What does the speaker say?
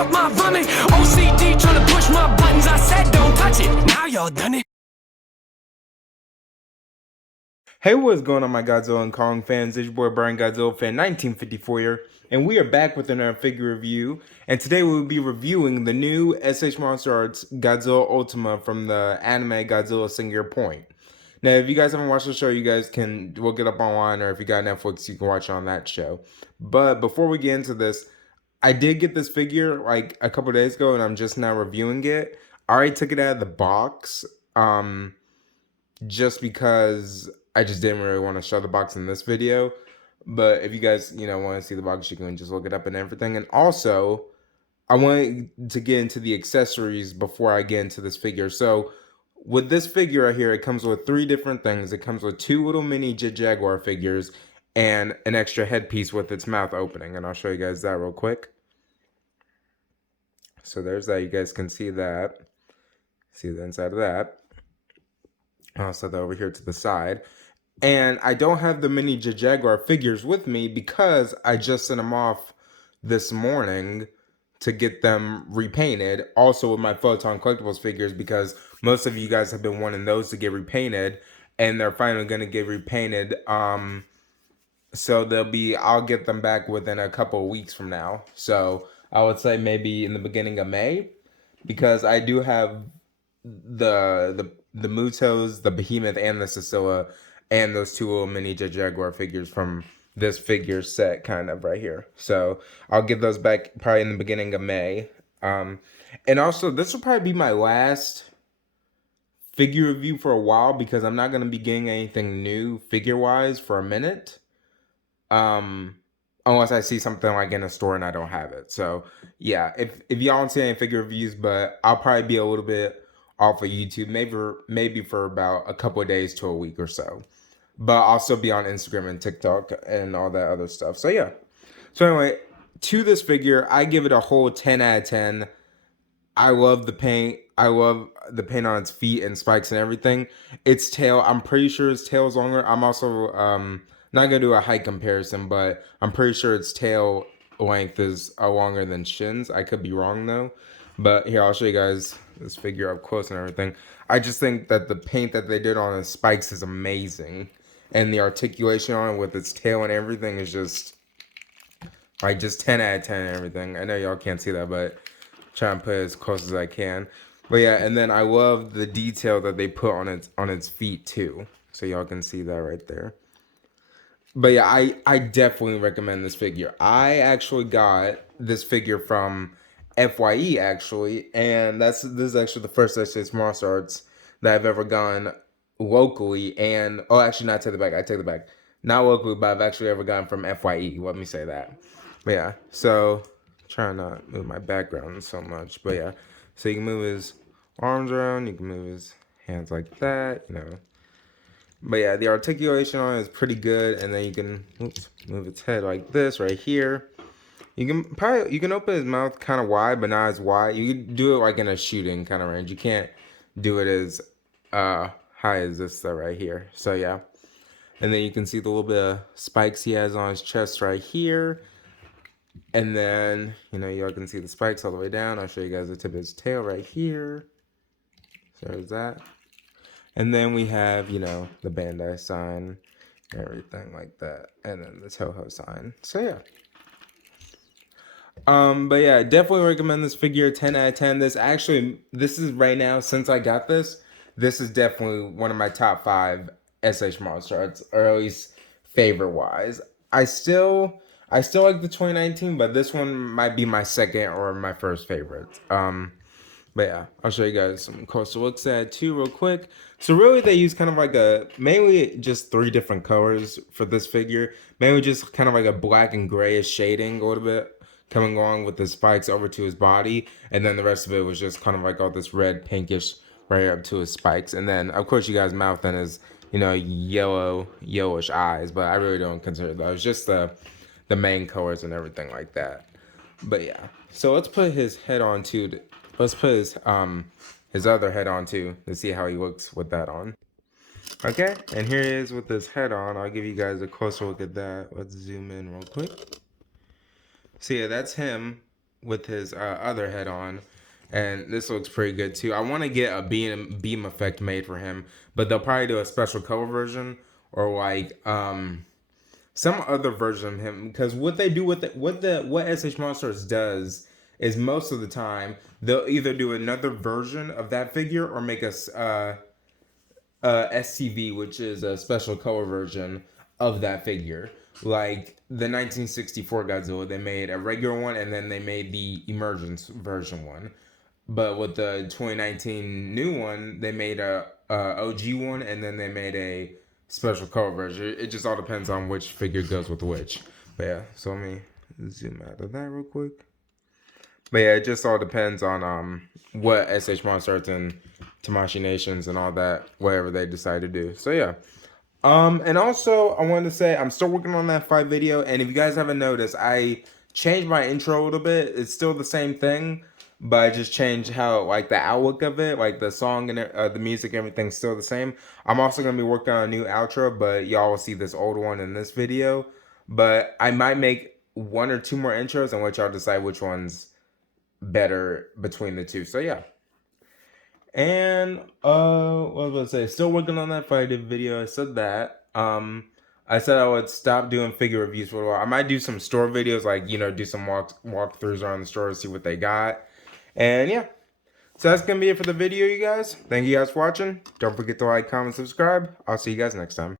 out my vomit. OCD trying to push my buttons. I said don't touch it. Now y'all done it. Hey, what's going on, my Godzilla and Kong fans? It's your boy Brian Godzilla fan 1954 here, and we are back with another figure review. And today we will be reviewing the new SH Monsterarts Godzilla Ultima from the anime Godzilla Singular Point. Now, if you guys haven't watched the show, you guys can look it up online, or if you got Netflix, you can watch it on that show. But before we get into this, I did get this figure like a couple days ago, and I'm just now reviewing it. I already took it out of the box, just because I just didn't really want to show the box in this video. But if you guys, want to see the box, you can just look it up and everything. And also, I wanted to get into the accessories before I get into this figure. So with this figure right here, it comes with 3 different things. It comes with 2 little mini Jaguar figures and an extra headpiece with its mouth opening. And I'll show you guys that real quick. So there's that. You guys can see that. See the inside of that. I'll set that over here to the side. And I don't have the mini Jaguar figures with me because I just sent them off this morning to get them repainted. Also with my Photon Collectibles figures, because most of you guys have been wanting those to get repainted, and they're finally going to get repainted. So I'll get them back within a couple of weeks from now. So I would say maybe in the beginning of May, because I do have the Mutos, the Behemoth, and the Sicilla, and those 2 little mini Jaguar figures from this figure set kind of right here. So I'll get those back probably in the beginning of May. And also, this will probably be my last figure review for a while, because I'm not going to be getting anything new figure-wise for a minute. Unless I see something like in a store and I don't have it. So yeah, if y'all don't see any figure reviews, but I'll probably be a little bit off of YouTube, maybe for about a couple of days to a week or so. But I'll still be on Instagram and TikTok and all that other stuff. So yeah. So anyway, to this figure, I give it a whole 10 out of 10. I love the paint. I love the paint on its feet and spikes and everything. Its tail, I'm pretty sure its tail is longer. I'm also not gonna do a height comparison, but I'm pretty sure its tail length is longer than Shin's. I could be wrong though. But here, I'll show you guys this figure up close and everything. I just think that the paint that they did on its spikes is amazing. And the articulation on it with its tail and everything is just 10 out of 10 and everything. I know y'all can't see that, but I'm trying to put it as close as I can. But yeah, and then I love the detail that they put on its feet too. So y'all can see that right there. But yeah, I definitely recommend this figure. I actually got this figure from FYE actually, and this is actually the first SH Monsterarts that I've ever gotten locally. And actually, not take the back. I take the back. Not locally, but I've actually ever gotten from FYE. Let me say that. But yeah, so trying not to move my background so much. But yeah, so you can move his arms around. You can move his hands like that. But yeah, the articulation on it is pretty good, and then you can move its head like this right here. You can open his mouth kind of wide, but not as wide. You can do it like in a shooting kind of range. You can't do it as high as this though right here. So yeah, and then you can see the little bit of spikes he has on his chest right here, and then y'all can see the spikes all the way down. I'll show you guys the tip of his tail right here. So there's that. And then we have, the Bandai sign, everything like that. And then the Toho sign. So yeah. But yeah, definitely recommend this figure, 10 out of 10. This is right now, since I got this is definitely one of my top 5 SH Monsterarts, or at least favorite wise. I still like the 2019, but this one might be my second or my first favorite. But yeah, I'll show you guys some closer looks at it too real quick. So really they use kind of like mainly just 3 different colors for this figure. Mainly just kind of like a black and grayish shading a little bit coming along with the spikes over to his body. And then the rest of it was just kind of like all this red pinkish right up to his spikes. And then of course you guys' mouth and his, yellowish eyes. But I really don't consider those. Just the main colors and everything like that. But yeah. So let's put his head on too. Let's put his other head on too to see how he looks with that on. Okay, and here he is with his head on. I'll give you guys a closer look at that. Let's zoom in real quick. So yeah, that's him with his other head on. And this looks pretty good too. I want to get a beam effect made for him, but they'll probably do a special color version or like some other version of him, because what they do with what SH Monsters does is most of the time they'll either do another version of that figure or make us STV, which is a special color version of that figure. Like the 1964 Godzilla, they made a regular one and then they made the Emergence version one. But with the 2019 new one, they made a OG one and then they made a special color version. It just all depends on which figure goes with which. But yeah, so let me zoom out of that real quick. But yeah, it just all depends on what SH Monsters and Tamashii Nations and all that, whatever they decide to do. So yeah. And also I wanted to say I'm still working on that fight video, and if you guys haven't noticed, I changed my intro a little bit. It's still the same thing, but I just changed how like the outlook of it, like the song and the music, everything's still the same. I'm also gonna be working on a new outro, but y'all will see this old one in this video. But I might make one or two more intros and let y'all decide which one's better between the two. So yeah. And what was I say? Still working on that Friday video. I said that. I said I would stop doing figure reviews for a while. I might do some store videos, like do some walkthroughs around the store, see what they got. And yeah. So that's gonna be it for the video, you guys. Thank you guys for watching. Don't forget to like, comment, subscribe. I'll see you guys next time.